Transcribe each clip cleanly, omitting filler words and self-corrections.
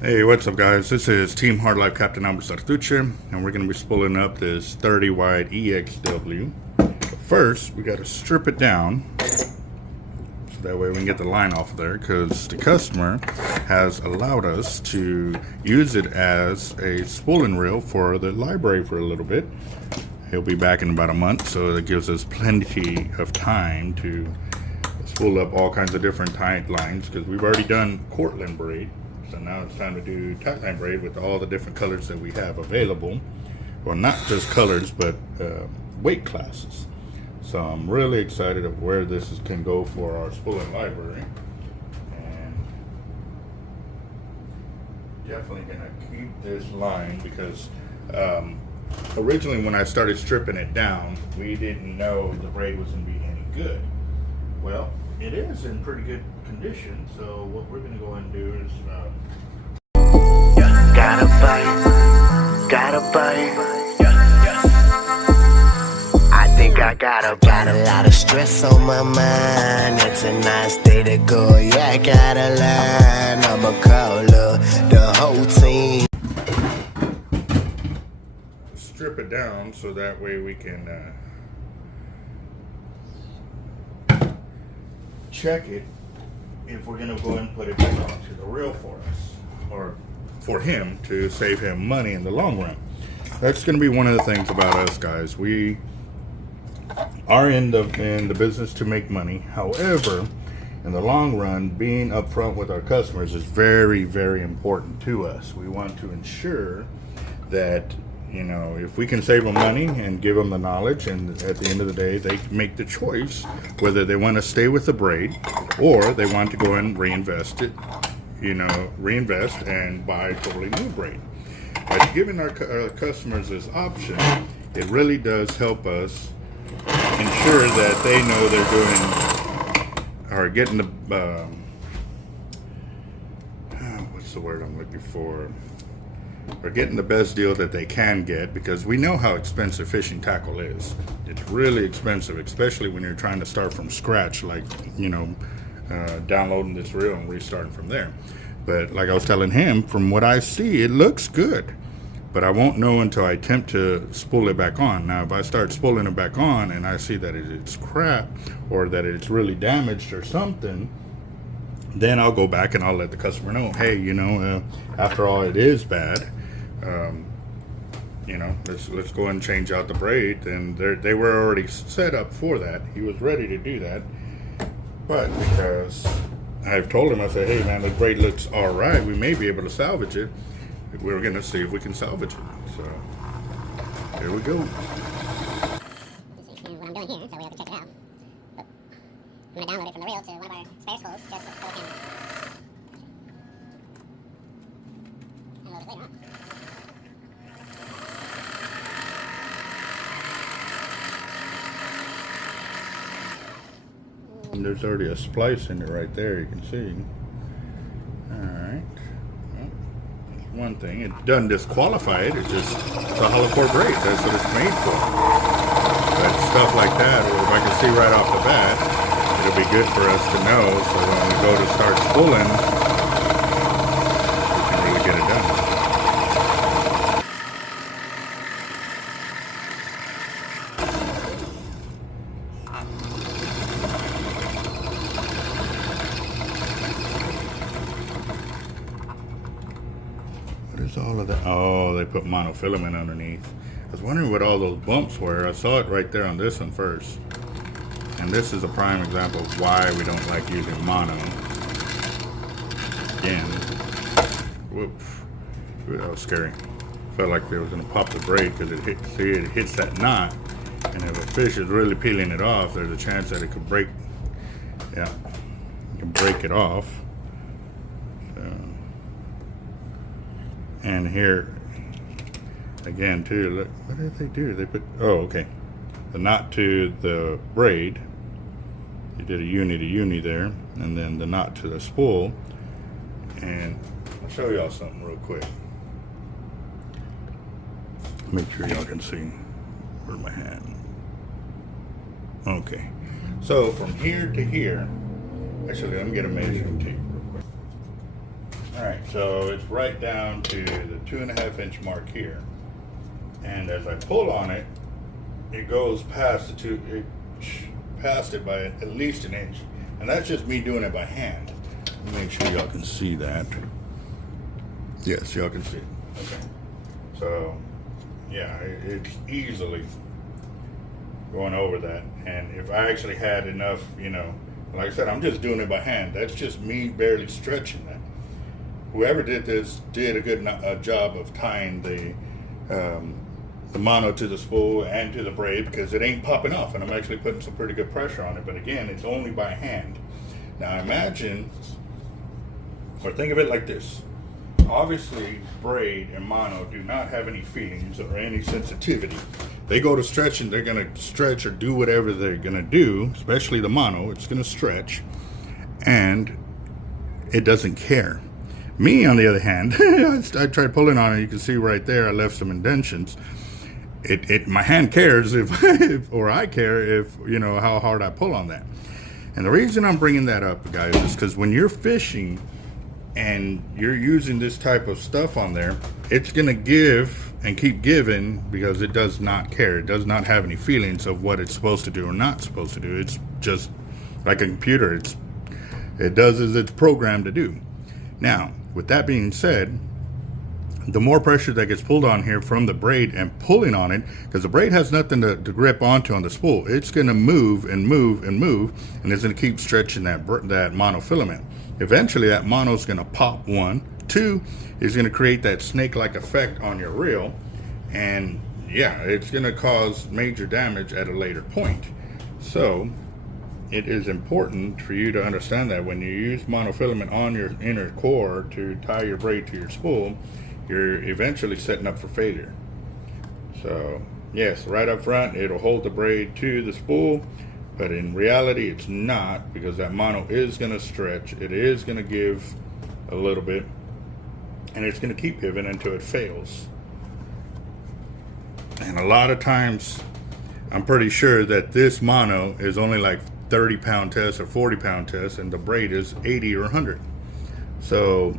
Hey, what's up guys? This is Team Hard Life Captain Albert Zertuche, and we're going to be spooling up this 30 wide EXW. But first, we got to strip it down, so that way we can get the line off of there, because the customer has allowed us to use it as a spooling reel for the library for a little bit. He'll be back in about a month, so it gives us plenty of time to spool up all kinds of different tight lines, because we've already done Cortland braid. So now it's time to do tightline braid with all the different colors that we have available. Well, not just colors, but weight classes. So I'm really excited of where this can go for our spooling library. And definitely gonna keep this line because originally when I started stripping it down, we didn't know the braid was gonna be any good. Well, it is in pretty good condition, so what we're going to go and do is gotta bite. I think I got a lot of stress on my mind. It's a nice day to go, yeah, I gotta learn. I'ma call the whole team. Strip it down so that way we can check it if we're going to go and put it back onto the reel for us, or for him, to save him money in the long run. That's going to be one of the things about us guys. We are in the business to make money. However, in the long run, being upfront with our customers is very, very important to us. We want to ensure that, you know, if we can save them money and give them the knowledge, and at the end of the day, they make the choice whether they want to stay with the braid or they want to go and reinvest it, you know, reinvest and buy totally new braid. By giving our customers this option, it really does help us ensure that they know they're doing, or getting the, what's the word I'm looking for? Or getting the best deal that they can get, because we know how expensive fishing tackle is. It's really expensive, especially when you're trying to start from scratch, like, you know, downloading this reel and restarting from there. But like I was telling him, from what I see, it looks good, but I won't know until I attempt to spool it back on. Now, if I start spooling it back on and I see that it's crap, or that it's really damaged or something, then I'll go back and I'll let the customer know, hey, you know, after all, it is bad. You know, let's go and change out the braid. And they were already set up for that. He was ready to do that. But because I've told him, I said, hey man, the braid looks all right. We may be able to salvage it. We're going to see if we can salvage it. So here we go. This is what I'm doing here, so we have to check it out. But I'm going to download it from the reel to one of our spare spools, just so we can unload it later on. And there's already a splice in it right there, you can see. Alright. Well, that's one thing. It doesn't disqualify it, it's just it's a hollow core braid. That's what it's made for. But stuff like that, or if I can see right off the bat, it'll be good for us to know, so when we go to start spooling, we can really get it done. What is all of that? Oh, they put monofilament underneath. I was wondering what all those bumps were. I saw it right there on this one first. And this is a prime example of why we don't like using mono. Again, whoops, that was scary. Felt like they was gonna pop the braid because it hits that knot, and if a fish is really peeling it off, there's a chance that it could break. Yeah, you can break it off. So, and here again too. Look, what did they do? They put, oh, okay, the knot to the braid. You did a uni to uni there, and then the knot to the spool. And I'll show y'all something real quick. Make sure y'all can see. Where's my hand? Okay, so from here to here, actually let me get a measuring tape real quick. Alright, so it's right down to the 2.5 inch mark here. And as I pull on it, it goes past past it by at least an inch. And that's just me doing it by hand. Let me make sure y'all can see that. Yes, y'all can see it. Okay. So, yeah, it's easily going over that. And if I actually had enough, you know, like I said, I'm just doing it by hand. That's just me barely stretching that. Whoever did this did a good job of tying the mono to the spool and to the braid, because it ain't popping off, and I'm actually putting some pretty good pressure on it. But again, it's only by hand. Now imagine, or think of it like this. Obviously, braid and mono do not have any feelings or any sensitivity. They go to stretch and they're going to stretch or do whatever they're going to do, especially the mono. It's going to stretch and it doesn't care. Me, on the other hand, I tried pulling on it. You can see right there, I left some indentions. My hand cares if or I care if, you know, how hard I pull on that. And the reason I'm bringing that up, guys, is because when you're fishing and you're using this type of stuff on there, it's gonna give and keep giving because it does not care. It does not have any feelings of what it's supposed to do or not supposed to do. It's just like a computer. It does as it's programmed to do. Now, with that being said, the more pressure that gets pulled on here from the braid and pulling on it, because the braid has nothing to grip onto on the spool, it's going to move and move and move, and it's going to keep stretching that monofilament. Eventually, that mono is going to pop. 1, 2, is going to create that snake-like effect on your reel, and yeah, it's going to cause major damage at a later point. So it is important for you to understand that when you use monofilament on your inner core to tie your braid to your spool, you're eventually setting up for failure. So yes, right up front it'll hold the braid to the spool, but in reality it's not, because that mono is going to stretch, it is going to give a little bit, and it's going to keep giving until it fails. And a lot of times I'm pretty sure that this mono is only like 30-pound test or 40-pound test, and the braid is 80 or 100. So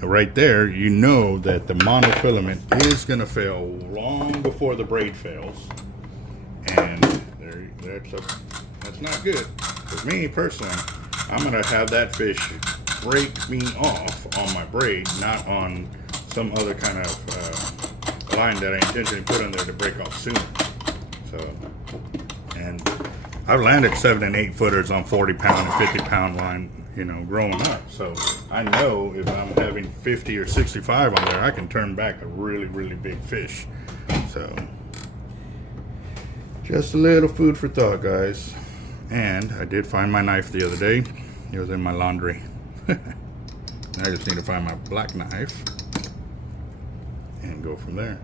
right there, you know that the monofilament is going to fail long before the braid fails, and that's not good. For me personally, I'm going to have that fish break me off on my braid, not on some other kind of line that I intentionally put on there to break off sooner. So, and I've landed 7 and 8 footers on 40-pound and 50-pound line, you know, growing up. So I know if I'm having 50 or 65 on there, I can turn back a really, really big fish. So just a little food for thought, guys. And I did find my knife the other day. It was in my laundry. I just need to find my black knife and go from there.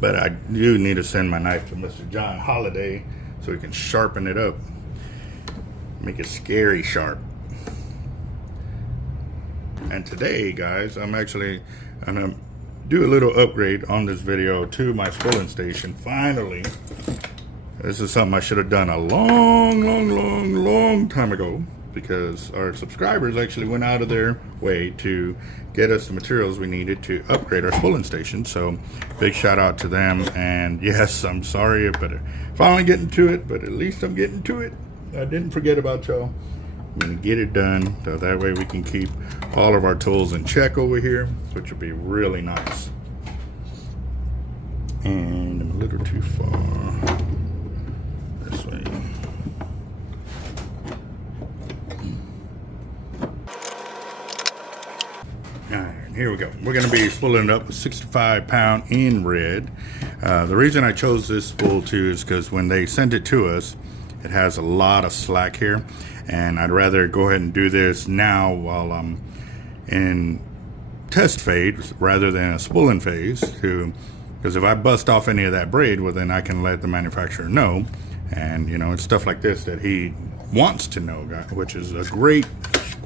But I do need to send my knife to Mr. John Holiday so he can sharpen it up. Make it scary sharp. And today, guys, I'm actually gonna do a little upgrade on this video to my spooling station. Finally, this is something I should have done a long time ago, because our subscribers actually went out of their way to get us the materials we needed to upgrade our spooling station. So big shout out to them. And yes, I'm sorry, but finally getting to it, but at least I'm getting to it. I didn't forget about y'all. I'm gonna get it done, so that way we can keep all of our tools in check over here, which will be really nice. And I'm a little too far this way. Here we go. We're going to be spooling it up with 65-pound in red. The reason I chose this spool too is because when they sent it to us, it has a lot of slack here, and I'd rather go ahead and do this now while I'm in test phase rather than a spooling phase, because if I bust off any of that braid, well, then I can let the manufacturer know. And you know, it's stuff like this that he wants to know, which is a great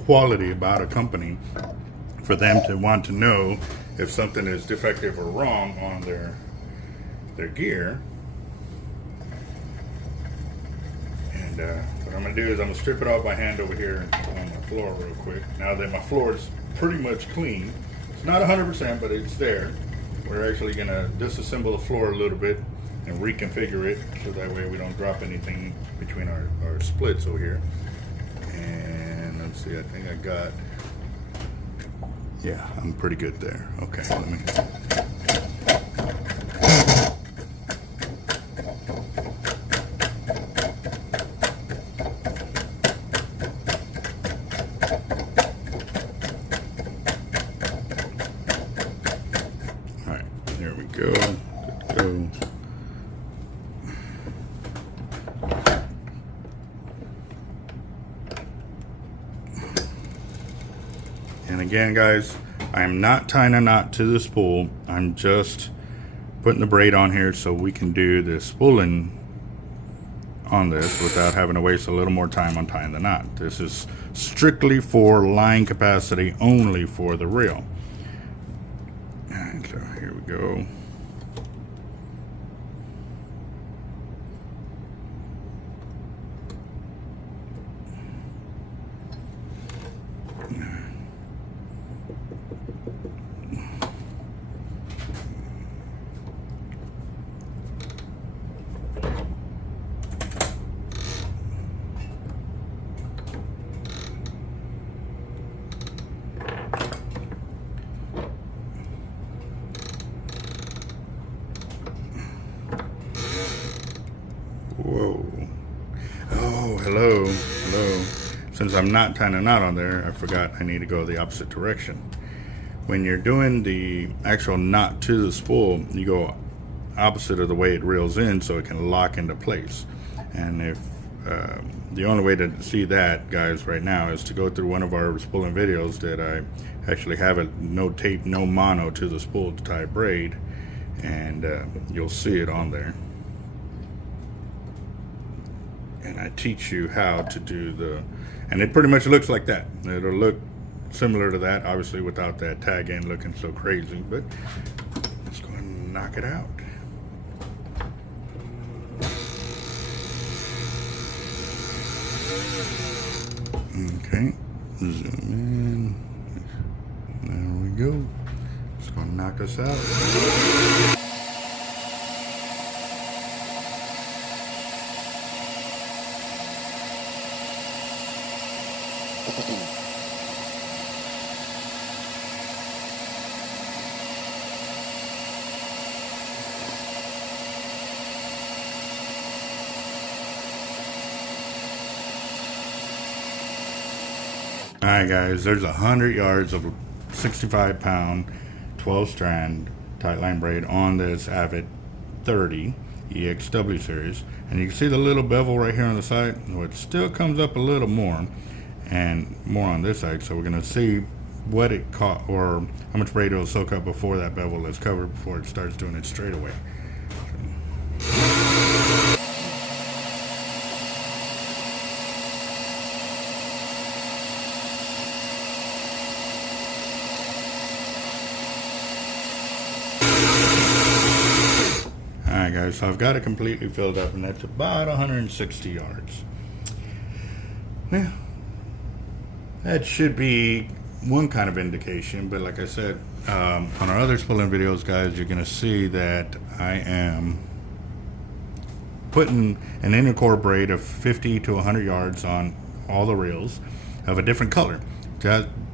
quality about a company, for them to want to know if something is defective or wrong on their gear. what I'm going to do is I'm going to strip it off by hand over here on my floor real quick. Now that my floor is pretty much clean, it's not 100%, but it's there. We're actually going to disassemble the floor a little bit and reconfigure it so that way we don't drop anything between our splits over here. And let's see, I think I got, yeah, I'm pretty good there. Okay, let me. All right, there we go. Good to go. And again, guys, I am not tying a knot to the spool. I'm just putting the braid on here so we can do the spooling on this without having to waste a little more time on tying the knot. This is strictly for line capacity, only for the reel. And so here we go. Whoa. Oh, hello. Since I'm not tying a knot on there, I forgot I need to go the opposite direction. When you're doing the actual knot to the spool, you go opposite of the way it reels in so it can lock into place. And if the only way to see that, guys, right now is to go through one of our spooling videos that I actually have a no tape, no mono to the spool to tie braid, and you'll see it on there. And I teach you how to do the, and it pretty much looks like that. It'll look similar to that, obviously without that tag end looking so crazy, but let's go ahead and knock it out. Okay, zoom in. There we go. It's gonna knock us out. Alright guys, there's 100 yards of 65 pound 12 strand tightline braid on this Avet 30 EXW series, and you can see the little bevel right here on the side, which still comes up a little more and more on this side. So we're going to see what it caught, or how much braid it will soak up before that bevel is covered, before it starts doing it straight away. Alright guys, so I've got it completely filled up, and that's about 160 yards. Now, that should be one kind of indication, but like I said, on our other spooling videos, guys, you're going to see that I am putting an inner core braid of 50 to 100 yards on all the reels of a different color.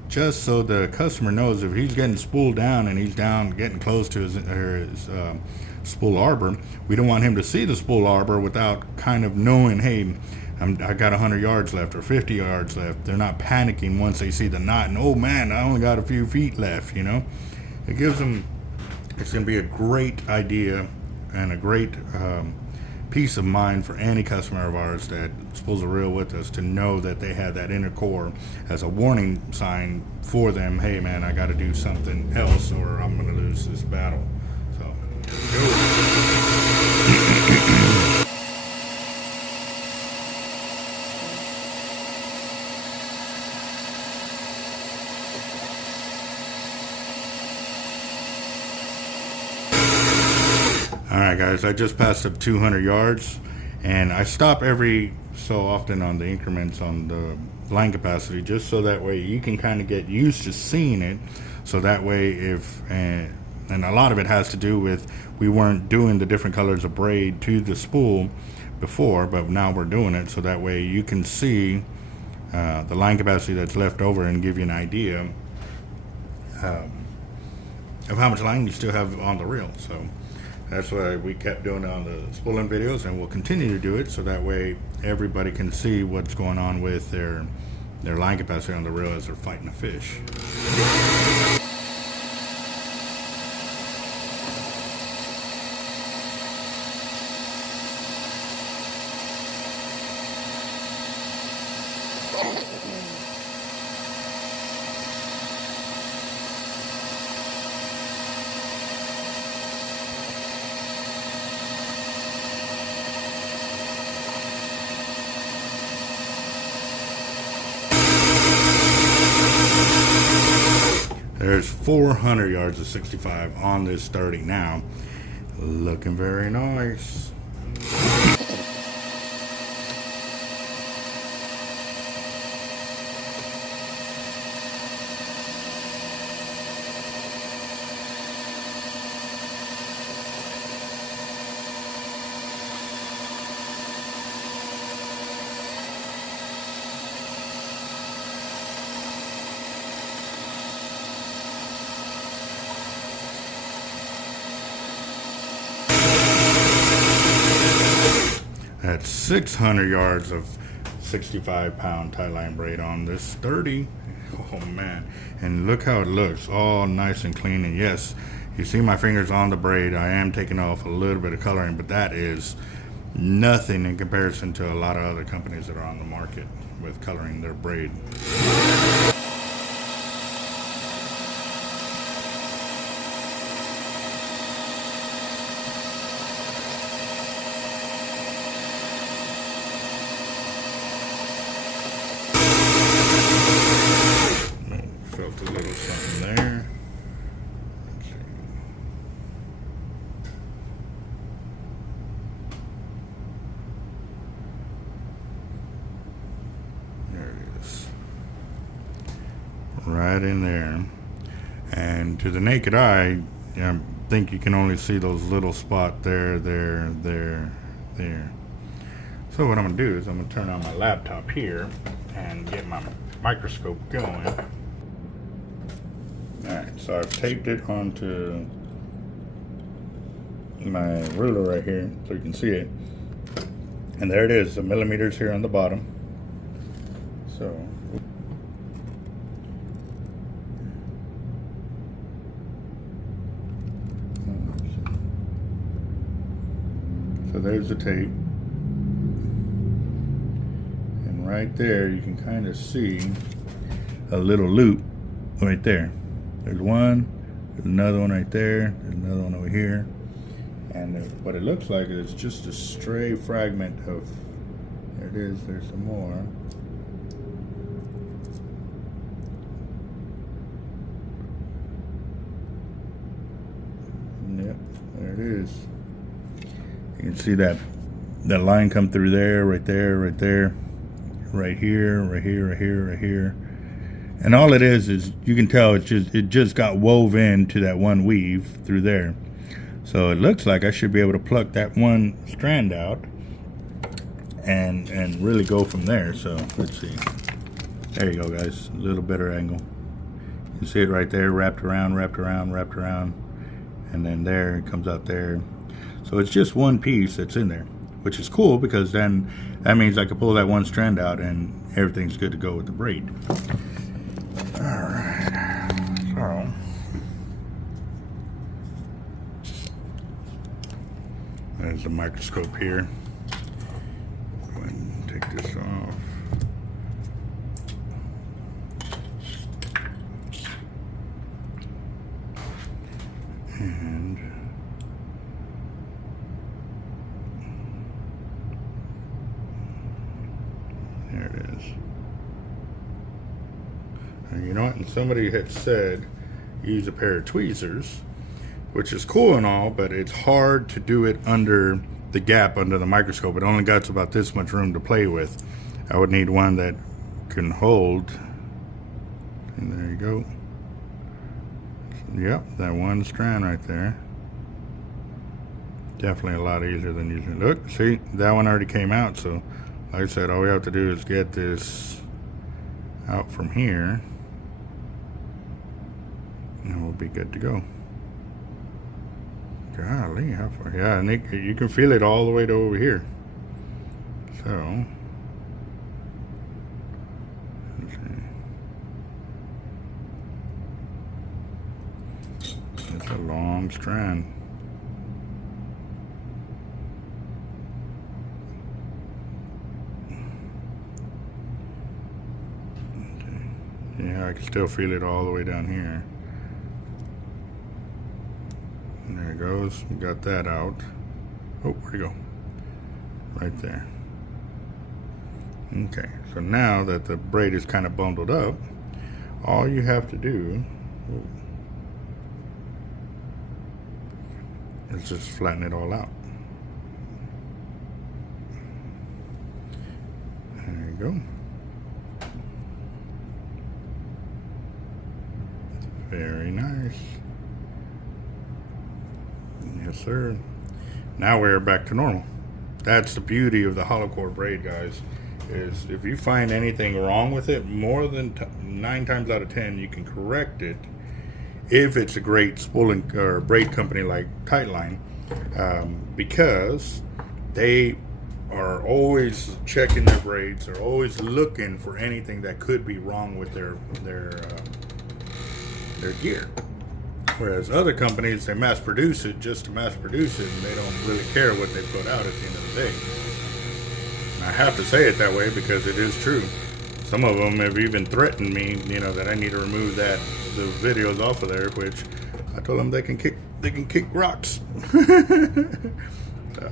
Just so the customer knows if he's getting spooled down and he's down getting close to his spool arbor, we don't want him to see the spool arbor without kind of knowing, hey, I got 100 yards left or 50 yards left. They're not panicking once they see the knot and, oh man, I only got a few feet left, you know. It gives them, it's going to be a great idea and a great peace of mind for any customer of ours that spools a reel with us, to know that they have that inner core as a warning sign for them. Hey man, I got to do something else or I'm going to lose this battle. So here we go. Alright guys, I just passed up 200 yards, And I stop every so often on the increments on the line capacity, just so that way you can kind of get used to seeing it. So that way if, and a lot of it has to do with, we weren't doing the different colors of braid to the spool before, but now we're doing it, so that way you can see the line capacity that's left over and give you an idea of how much line you still have on the reel. So that's why we kept doing it on the spooling videos, and we'll continue to do it, so that way everybody can see what's going on with their line capacity on the reel as they're fighting a fish. There's 400 yards of 65 on this 30 now. Looking very nice. That's 600 yards of 65-pound tightline braid on this 30. Oh man, and look how it looks, all nice and clean. And yes, you see my fingers on the braid. I am taking off a little bit of coloring, but that is nothing in comparison to a lot of other companies that are on the market with coloring their braid. Felt a little something there. Let's see. There it is. Right in there. And to the naked eye, I think you can only see those little spots there. So what I'm going to do is I'm going to turn on my laptop here and get my microscope going. Alright, so I've taped it onto my ruler right here so you can see it. And there it is, the millimeters here on the bottom. So there's the tape. And right there you can kind of see a little loop right there. There's one, there's another one right there, there's another one over here. And what it looks like is just a stray fragment of, there it is, there's some more. Yep, there it is. You can see that line come through there, right there, right there, right here, right here, right here, right here. And all it is you can tell it just got wove into that one weave through there. So it looks like I should be able to pluck that one strand out and really go from there. So let's see. There you go, guys. A little better angle. You can see it right there, wrapped around, wrapped around, wrapped around. And then there it comes out there. So it's just one piece that's in there, which is cool because then that means I can pull that one strand out and everything's good to go with the braid. Alright, so there's the microscope here. Go ahead and take this off. And there it is. And you know what? And somebody had said use a pair of tweezers, which is cool and all, but it's hard to do it under the gap under the microscope. It only got about this much room to play with. I would need one that can hold. And there you go. Yep, that one strand right there. Definitely a lot easier than using. Look, see, that one already came out. So, like I said, all we have to do is get this out from here, and we'll be good to go. Golly, how far? Yeah, and you can feel it all the way to over here. So, let's see. It's a long strand. Yeah, I can still feel it all the way down here. And there it goes. We got that out. Oh, where'd it go? Right there. Okay, so now that the braid is kind of bundled up, all you have to do is just flatten it all out. There you go. Very nice. Yes, sir. Now we're back to normal. That's the beauty of the hollow core braid, guys, is if you find anything wrong with it, more than 9 times out of 10 you can correct it if it's a great spooling or braid company like Tightline, because they are always checking their braids. They're always looking for anything that could be wrong with their gear. Whereas other companies, they mass produce it just to mass produce it, and they don't really care what they put out at the end of the day. And I have to say it that way because it is true. Some of them have even threatened me, you know, that I need to remove the videos off of there, which I told them they can kick rocks. So.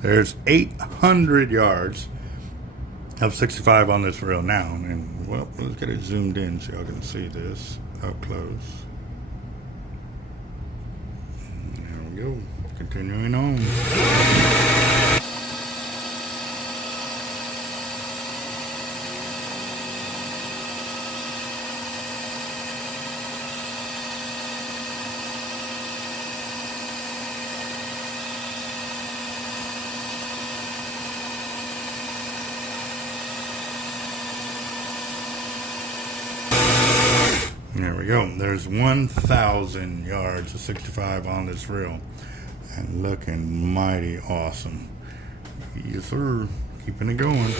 There's 800 yards of 65 on this reel now, and well, let's get it zoomed in so y'all can see this up close. There we go. Continuing on. There we go. There's 1,000 yards of 65 on this reel, and looking mighty awesome. Yes, sir. Keeping it going.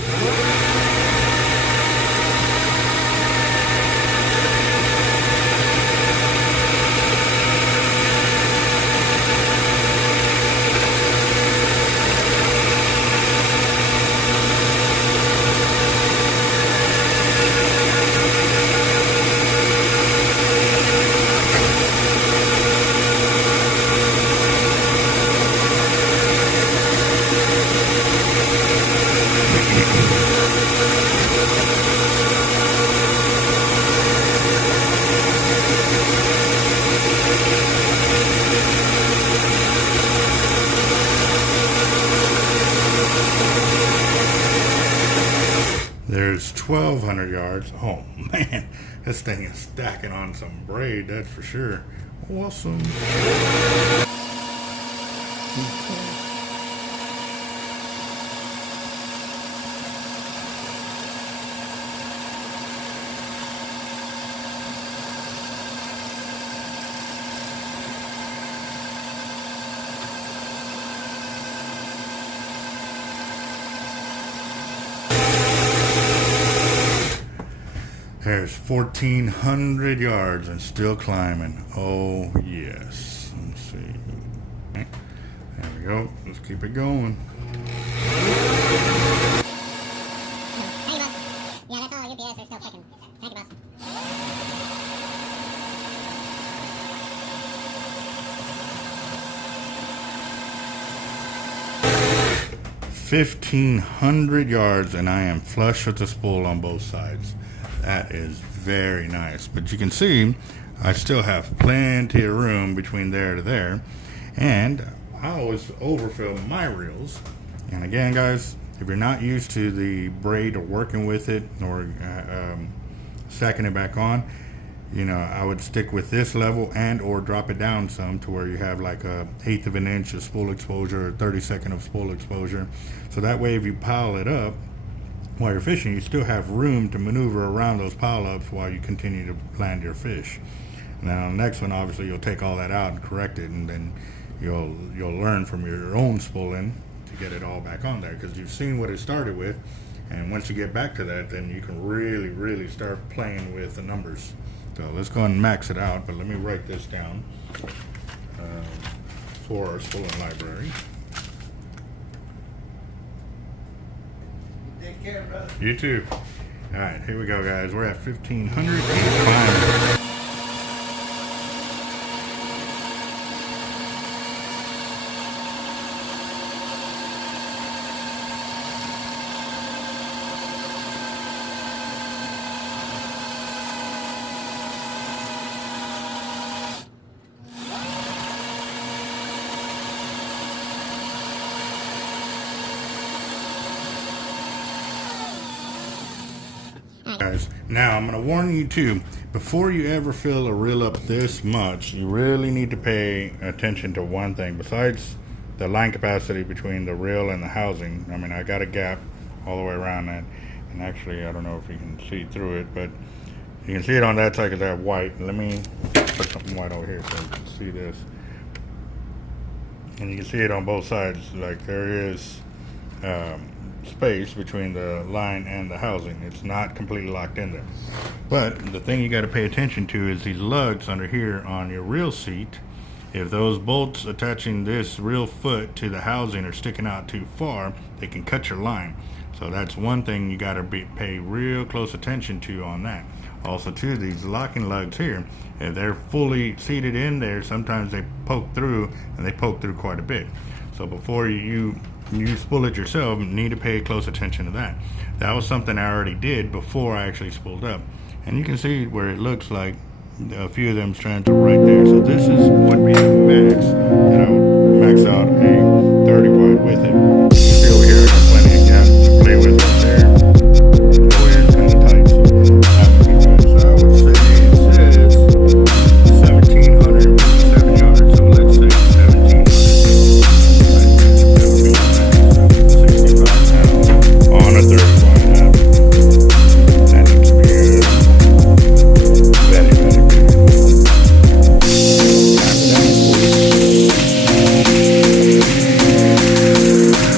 There's 1,200 yards. Oh man, this thing is stacking on some braid, that's for sure. Awesome. There's 1,400 yards and still climbing. Oh, yes. Let's see. There we go. Let's keep it going. Thank you, boss. Yeah, that's all UPS are still checking. Thank you, boss. 1,500 yards, and I am flush with the spool on both sides. That is very nice. But you can see I still have plenty of room between there to there, and I always overfill my reels. And again, guys, if you're not used to the braid or working with it or stacking it back on, you know, I would stick with this level and or drop it down some to where you have like a 1/8 of an inch of spool exposure or 32nd of spool exposure. So that way if you pile it up while you're fishing, you still have room to maneuver around those pile ups while you continue to land your fish. And then on the next one, obviously you'll take all that out and correct it, and then you'll learn from your own spooling to get it all back on there, because you've seen what it started with. And once you get back to that, then you can really start playing with the numbers. So let's go and max it out, but let me write this down for our spooling library. Take care, brother. You too. All right, here we go, guys. We're at 1,500 and climbing. Guys, now I'm going to warn you too, before you ever fill a reel up this much, you really need to pay attention to one thing besides the line capacity between the reel and the housing. I mean, I got a gap all the way around that, and actually I don't know if you can see through it, but you can see it on that side because I have white. Let me put something white over here so you can see this, and you can see it on both sides. Like there is space between the line and the housing. It's not completely locked in there. But the thing you got to pay attention to is these lugs under here on your reel seat. If those bolts attaching this reel foot to the housing are sticking out too far, they can cut your line. So that's one thing you got to pay real close attention to on that. Also too, these locking lugs here, if they're fully seated in there, sometimes they poke through, and they poke through quite a bit. So before you spool it yourself, you need to pay close attention to that. That was something I already did before I actually spooled up. And you can see where it looks like a few of them strands are right there. So this would be the max that I would max out a